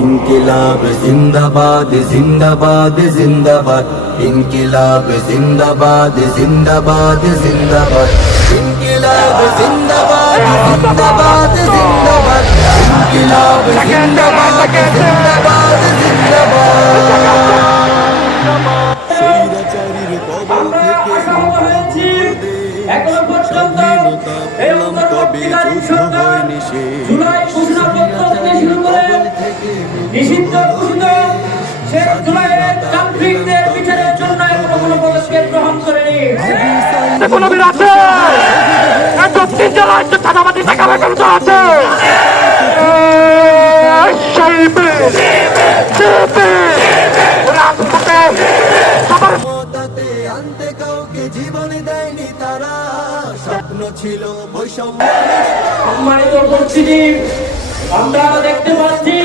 ইনকিলাব জিন্দাবাদ জিন্দাবাদ জিন্দাবাদ। ইনকিলাব জিন্দাবাদ জিন্দাবাদ জিন্দাবাদ। ইনকিলাব জিন্দাবাদ জিন্দাবাদ জিন্দাবাদ। ইনকিলাব জিন্দাবাদ জিন্দাবাদ জিন্দাবাদ। স্বৈরাচারীর কবল থেকে এখনও পর্যন্ত এই শুরু করে নিষিদ্ধ ঘোষিত। শেখ জুলাইয়ের যান্ত্রিকদের বিচারের জন্য এখনও কোনো পদক্ষেপ গ্রহণ করেনি। কোনো বিল আছে। তিন জন রাজ্য টাকা বেতন আছে। এই শিল্পী শিল্পী রাজপথে সবার ক্ষমতাতে আনতে কাউকে জীবন দেয়নি তারা। স্বপ্ন ছিল বৈষম্য। আমরা দেখতে পাচ্ছি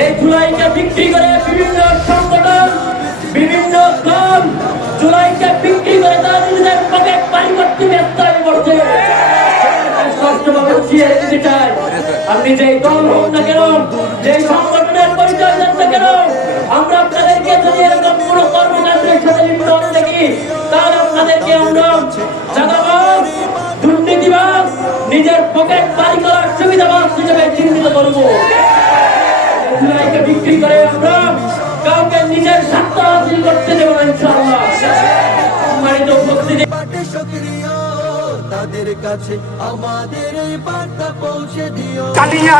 এই জুলাইকে বিক্রি করে বিভিন্ন সংগঠন, বিভিন্ন দল জুলাইকে বিক্রি করে তারা নিজেদের পকেট পানি ব্যস্ত হয়ে পড়ছে। যেই দল হোক না কেন, যেই সংগঠনের পরিচয় দেন আমরা আপনাদেরকে যদি এরকম নিজের পকেট বাড়ি করার সুবিধাবাদ হিসেবে চিহ্নিত করব। জুলাইকে বিক্রি করে আমরা কাউকে নিজের স্বার্থ হাসিল করতে দেব না ইনশাআল্লাহ। সম্মানিত উপস্থিতি। তাদের কাছে আমাদের এই বার্তা পৌঁছে দিও। চালিয়ে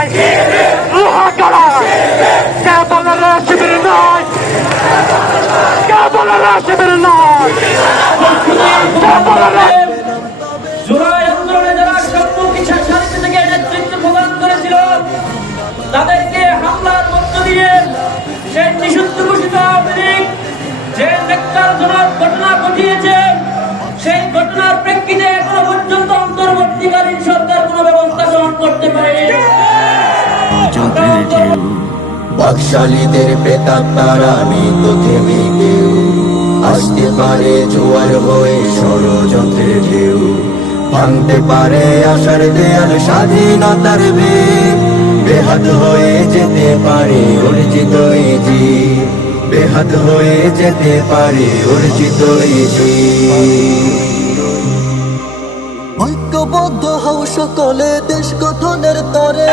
লোহা গড়া কে বলে শিবির নয়। কে বলে শিবির নয়। কে বলে জুলাই আমরা অন্তর্বর্তী বাকশালীদের প্রেতার তারা মৃত থেমে কেউ। আসতে পারে জোয়ার হয়ে ষড়যন্ত্রের ঢেউ। ভাঙতে পারে আশার দেয়াল স্বাধীনতার বেগ বেহাত হয়ে যেতে পারে অর্জিত জীব। বেহাত হয়ে যেতে পারে অর্জিত জীব। ঐক্যবদ্ধ হও সকলে দেশ গঠনের তরে।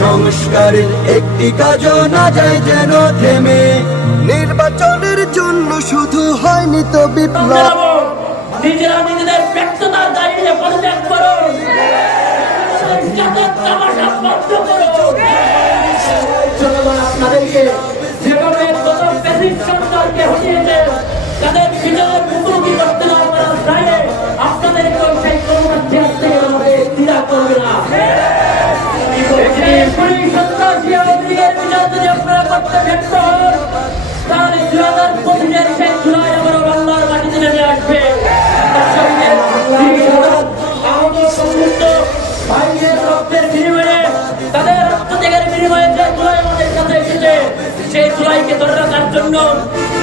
সংস্কারের একটি কাজও না যায় যেন থেমে। নির্বাচনের জন্য শুধু হয়নি তো বিপ্লব। নিজেরা নিজেদের ব্যর্থতার দাঁড়িয়ে পরিত্যাগ করো। জনগণ আপনাদেরকে বিনিময়ে, তাদের রক্তত্যাগের বিনিময়ে যে জুলাই আমাদের সেই জুলাইকে ধরে জন্য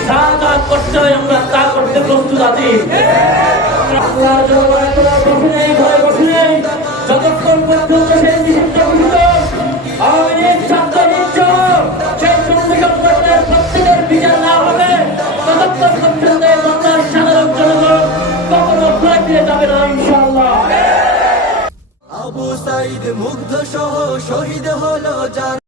যা করতে হয় আমরা তা করতে প্রস্তুত আছি। নেই যতক্ষণ পর্যন্ত সেই নিষিদ্ধ সাইদ মুগ্ধ সহ শহীদ হলো যার